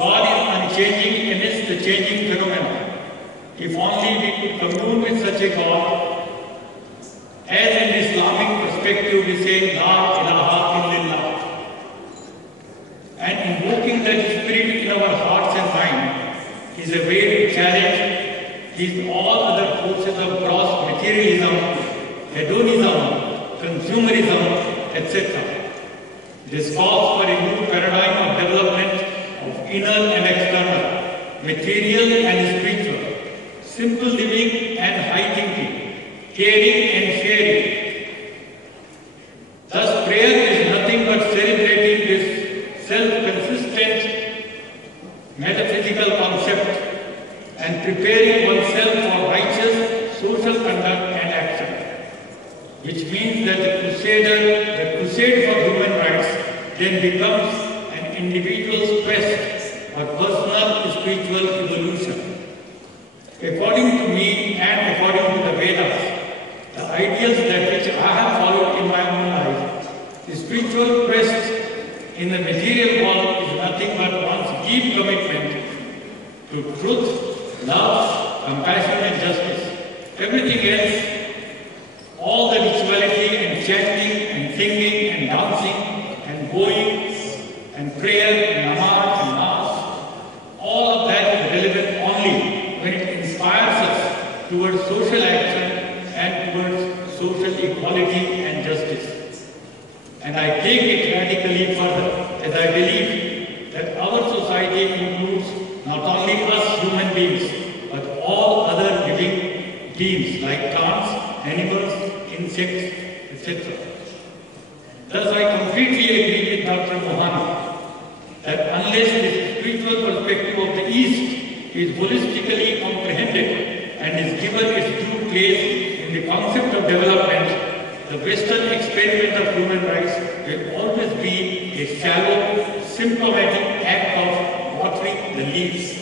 God is unchanging amidst the changing phenomena. If only we could commune with such a God, as in Islamic perspective we say, La ilaha illallah. And invoking that spirit in our hearts and mind is a way to challenge these all other forces of gross materialism, hedonism, consumerism, etc. This calls for a new paradigm of development of inner and external, material and spiritual, simple living and high thinking, caring and sharing. Thus, prayer is nothing but celebrating this self-consistent metaphysical concept and preparing oneself for righteous social conduct and action, which means that the crusade for human rights then becomes an individual's quest for personal spiritual evolution. According to me and according to the Vedas, the ideals that which I have followed in my own life, the spiritual quest in the material world is nothing but one's deep commitment to truth, love, compassion and justice. Everything else, all the rituality and chanting and singing and dancing and going and prayer and namaz and mass, all of that is relevant only when it inspires us towards social action and towards social equality and justice. And I take it radically further, as I believe that our society includes not only us human beings, but all other living beings like plants, animals, insects, etc. Thus I completely agree with Dr. Mohana that unless the spiritual perspective of the East is holistically comprehended and is given its due place in the concept of development, the Western experiment of human rights will always be a shallow, symptomatic act of watering the leaves.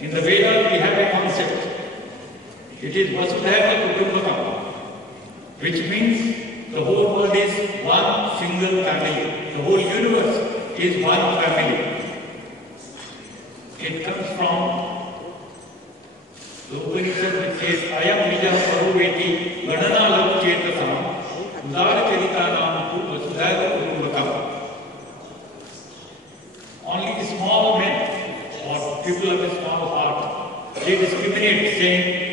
In the Vedas we have a concept. It is Vasudhaiva Kutumbakam, which means the whole world is one single family. The whole universe is one family. It comes from the Upanishad which says, Ayam Nija Paruveti Gadana Lav Chetasam Udara Charitanam Tu Vasudhaiva Kutumbakam. Only small men or people of a small heart, they discriminate saying,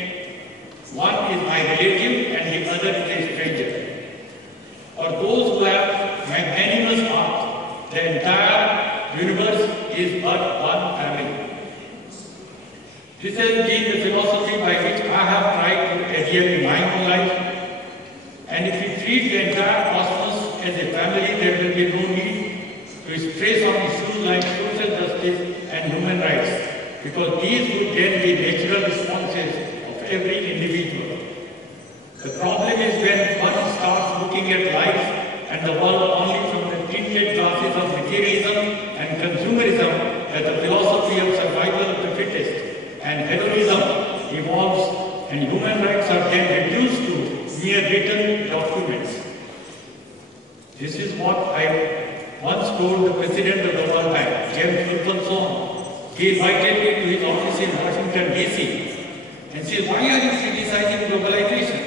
one is my relative and the other is a stranger. For those who have magnanimous heart, the entire universe is but one family. This has been the philosophy by which I have tried to adhere in my own life. And if we treat the entire cosmos as a family, there will be no need to stress on issues like social justice and human rights, because these would then be natural responses of every individual. The problem is when one starts looking at life and the world only from the tinted glasses of materialism and consumerism, that the philosophy of survival of the fittest and hedonism evolves and human rights are then reduced to mere written documents. This is what I once told the President of the World Bank, James Wolfensohn. He invited me to his office in Washington, D.C. and said, why are you criticizing globalization?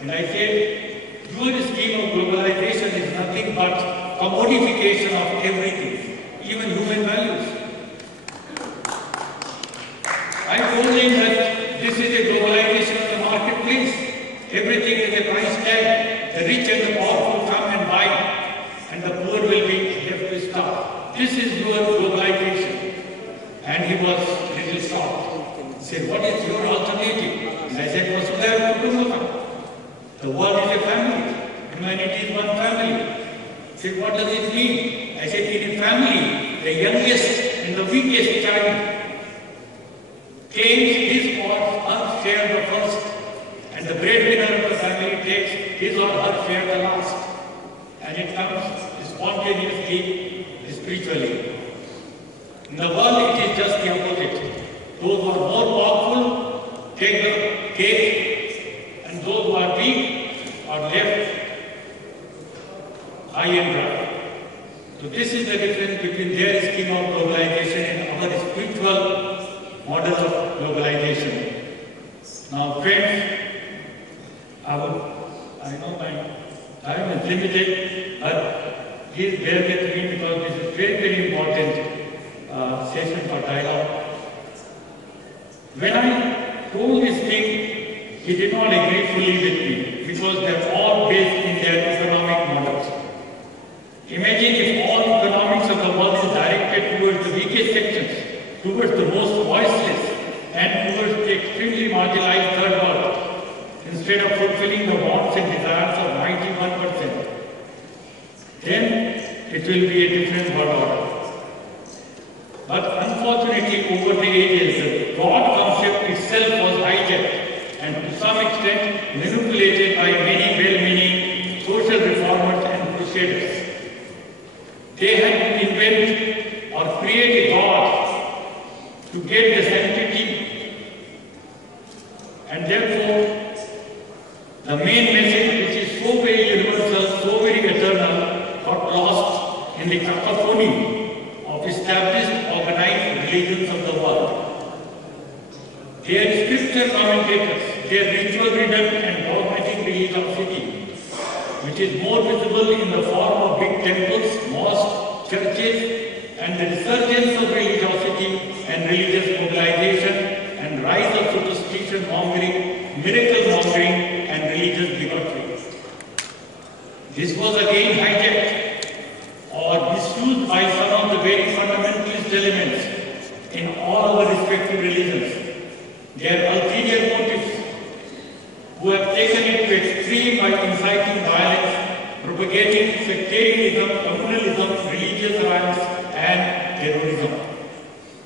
And I said, your scheme of globalization is nothing but commodification of everything, even human values. I told him that this is a globalization of the marketplace. Everything is a price tag. The rich and the powerful come and buy, and the poor will be left to starve. This is your globalization. And he was a little shocked. He said, what is your alternative? And I said, Vasudhaiva Kutumbakam. The world is a family. Humanity is one family. He said, what does it mean? I said, in a family, the youngest and the weakest child claims his or her share the first, and the breadwinner of the family takes his or her share the last. And it comes spontaneously, spiritually. In the world, it is just the opposite. Those who are more powerful take the cake, and those who are weak are left high and dry. So this is is the difference between their scheme of globalization and our spiritual model of globalization. Now friends, I know my time is limited, but please bear with me because this is very, very important session for dialogue. When I told this thing, he did not agree fully with me because they are all based in their economic models. Imagine if all economics of the world is directed towards the weakest sections, towards the most voiceless, and towards the extremely marginalized third world, instead of fulfilling the wants and desires of 91%. Then it will be a different world order. But unfortunately, over the ages, the God concept itself was hijacked and to some extent manipulated by many well-meaning social reformers and crusaders. They had to invent or create a God to get the sanctity, and therefore the main message, which is so very universal, so very eternal, got lost in the cacophony of established organized religions of the world. Their scripture commentators, their ritual rhythm and dogmatic religiosity, which is more visible in the form of big temples, mosques, churches, and the resurgence of religiosity and religious mobilization and rise of superstition mongering, miracle mongering, and religious bigotry. This was again hijacked or misused by some of the very fundamentalist elements in all our respective religions. Their ulterior motives, who have taken it to extreme by inciting violence, propagating sectarianism, communalism, religious riots, and terrorism.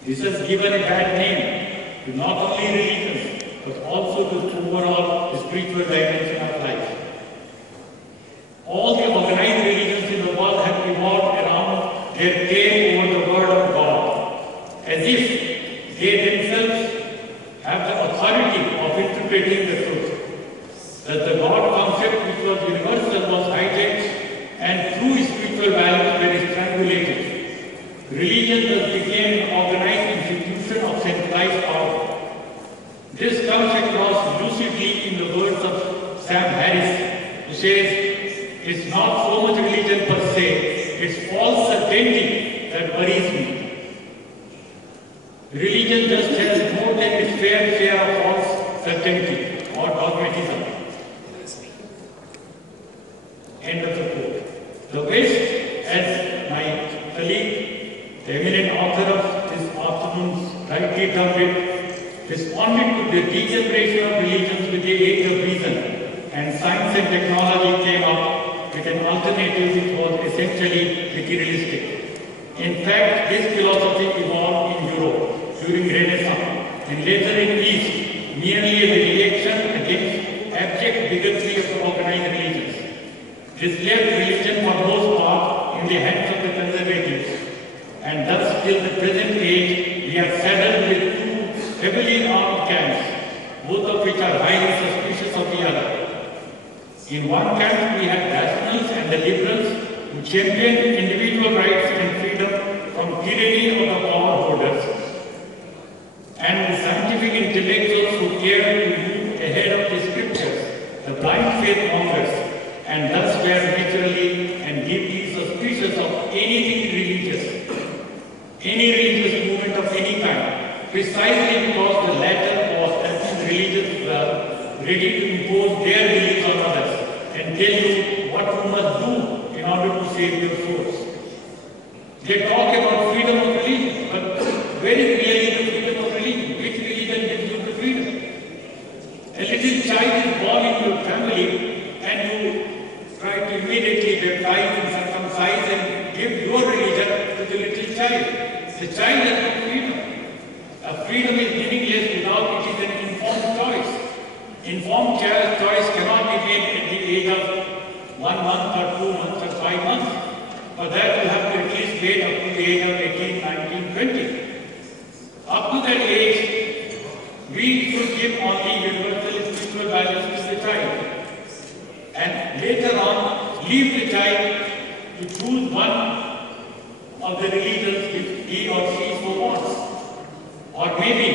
This has given a bad name to not only religions, but also to the overall spiritual dimension of life. All the organized religions in the world have revolved around their claim over the word of God, as if they themselves have the authority of interpreting the truth. That the God concept, which was universal, was hijacked and true spiritual values were strangulated. Religion thus became an organized institution of centralized power. This comes across lucidly in the words of Sam Harris, who says, "It's not so much religion per se, it's false certainty that worries me." Religion just has more than its fair share of false certainty or dogmatism. End of the quote. The West, as my colleague, the eminent author of this afternoon's rightly termed it, responded to the degeneration of religions with the aid of reason, and science and technology came up with an alternative which was essentially materialistic. In fact, this philosophy evolved in Europe during Renaissance and later in East, merely as a reaction against abject bigotry of the organized religions. This left religion for most part in the hands of the conservatives, and thus till the present age we are saddled with two heavily armed camps, both of which are highly suspicious of the other. In one camp we have rationals and the liberals who champion individual rights and freedom from tyranny of the power holders, and the scientific intellectuals who care to move ahead of the scriptures, the blind faith mongers, and thus were naturally and deeply suspicious of anything religious, any religious movement of any kind, precisely because the latter was, as these religions were, ready to impose their beliefs on others and tell you what you must do in order to save your souls. They talk about freedom of religion, but very clearly the freedom of religion. Which religion gives you the freedom? A little child is born in your family and you try to immediately baptize and circumcise and give your religion to the little child. The child has no freedom. Freedom is meaningless without it is an informed choice. Informed choice cannot be made at the age of 1 month or 2 months or 5 months. For that you have to at least wait up to the age of 18, 19, 20. Up to that age, we should give only universal spiritual values to the child. And later on, leave the child to choose one of the religions if he or she so wants. Or maybe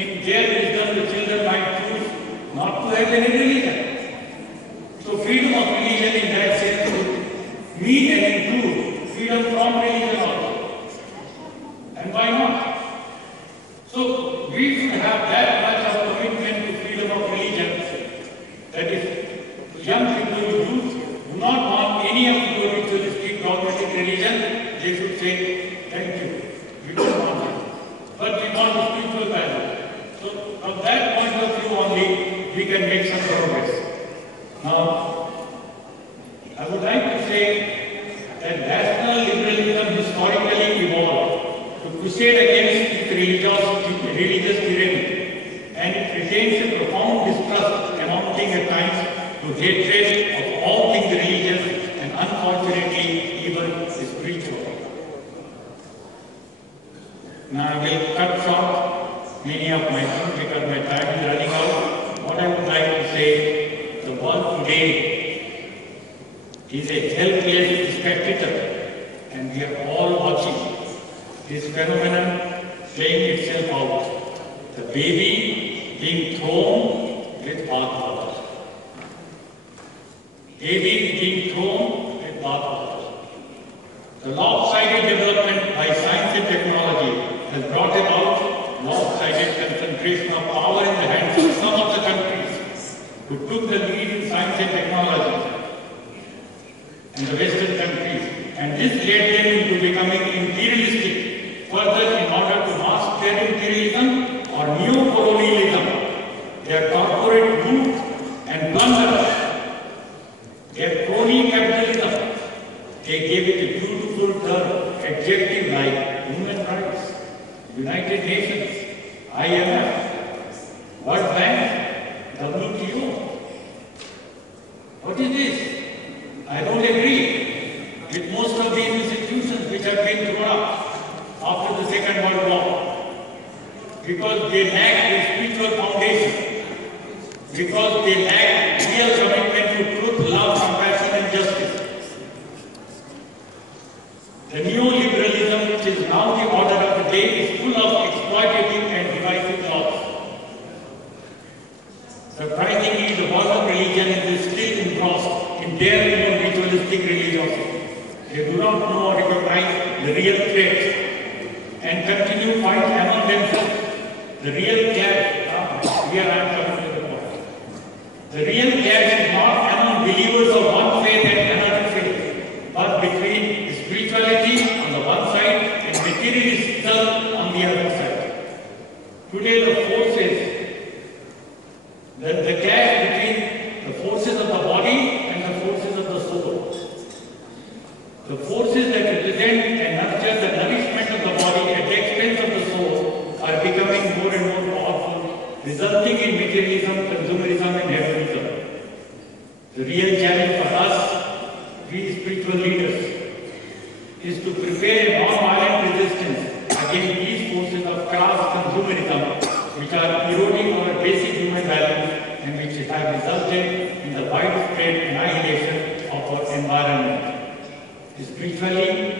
in their wisdom the children might choose not to have any religion. So freedom of religion in that sense would mean and include freedom from religion also. And why not? So we should have that much of commitment to freedom of religion that if young people, youth, do not want any of your ritualistic, dogmatic religion, they should say, thank you, we don't want it. But we want the spiritual value. So from that point of view only, we can make some progress. Now, I would like to say that rational liberalism historically evolved to crusade against religious tyranny, and it retains a profound distrust amounting at times to hatred of all things religious and unfortunately even spiritual. Now I will cut short many of my things because my time is running out. What I would like to say, the world today is a helpless spectator, and we are all watching this phenomenon playing itself out. The baby being thrown with bathwater. Baby being thrown with bathwater. The lopsided development by science and technology has brought about lopsided concentration of power in the hands of some of the countries who took the lead in science and technology in the Western countries, and this led them into becoming imperialistic further in order to mask their imperialism or neo-colonialism, their corporate loot and plunder, their crony capitalism. They gave it a beautiful term, adjective like human rights, United Nations, IMF, World Bank, WTO. What is this? I don't agree with most of these institutions which have been thrown up after the Second World War, because they lack a spiritual foundation, because they lack real commitment to truth, love, compassion and justice. The neoliberalism, which is now the order of the day, is full of exploitative and divisive laws. Surprisingly, the world of religion is still engrossed in their own ritualistic religiosity. They do not know or recognize the real threats and continue fight among themselves. The real gap, here I am coming to the point. The real gap is not among believers of one faith and another faith, but between spirituality on the one side and materialism on the other side. Today the forces, the gap between the forces of the body and the forces of the soul. The forces that represent and nurture the nourishment of the body at the expense of the soul are becoming more and more powerful, resulting in materialism, consumerism and hedonism. The real challenge for us, we spiritual leaders, is to prepare a non-violent resistance against these forces of crass consumerism, which are eroding our basic human values and which have resulted in the widespread annihilation of our environment. Spirituality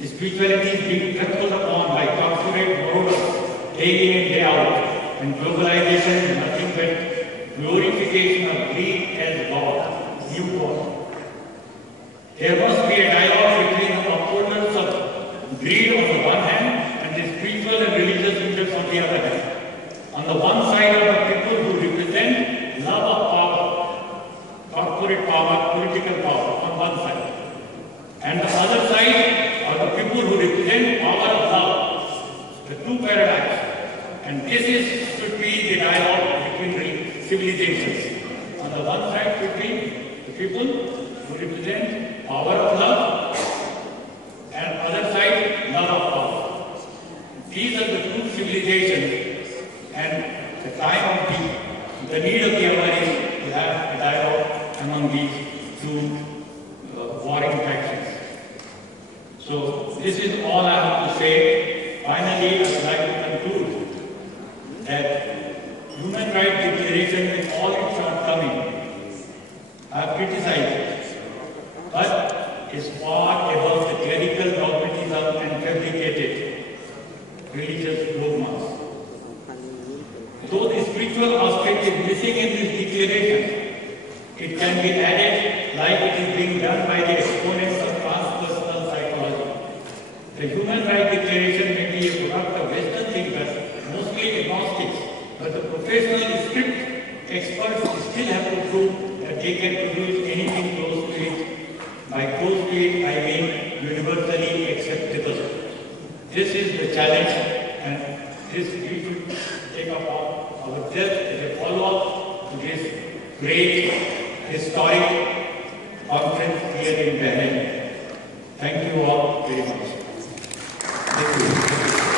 is being trampled upon by corporate marauders day in and day out, and globalization is nothing but glorification of greed as God, new God. There must be a dialogue between the upholders of greed on the one hand and the spiritual and religious leaders on the other hand. On the one side are the people who represent love of power, corporate power, political power on one side. And the other side are the people who represent power of love, the two paradigms. And this should be the dialogue between civilizations. On the one side should be the people who represent power of love, and other side love of power. These are the two civilizations, and the time of the need of the hour is to have a dialogue among these two warring factions. So this is all I have to say. Finally, I would like to conclude that Human Rights Declaration, with all its shortcomings, I have criticized it, but is far above the clerical dogma topic is missing in this declaration, it can be added like it is being done by the exponents of transpersonal psychology. The Human Rights Declaration may be a product of Western thinkers, mostly agnostics, but the professional script experts still have to prove that they can produce anything close to it. By close to it, I mean universally acceptable. This is the challenge, and this we should take up our just as a follow-up to this great historic conference here in Berlin. Thank you all very much.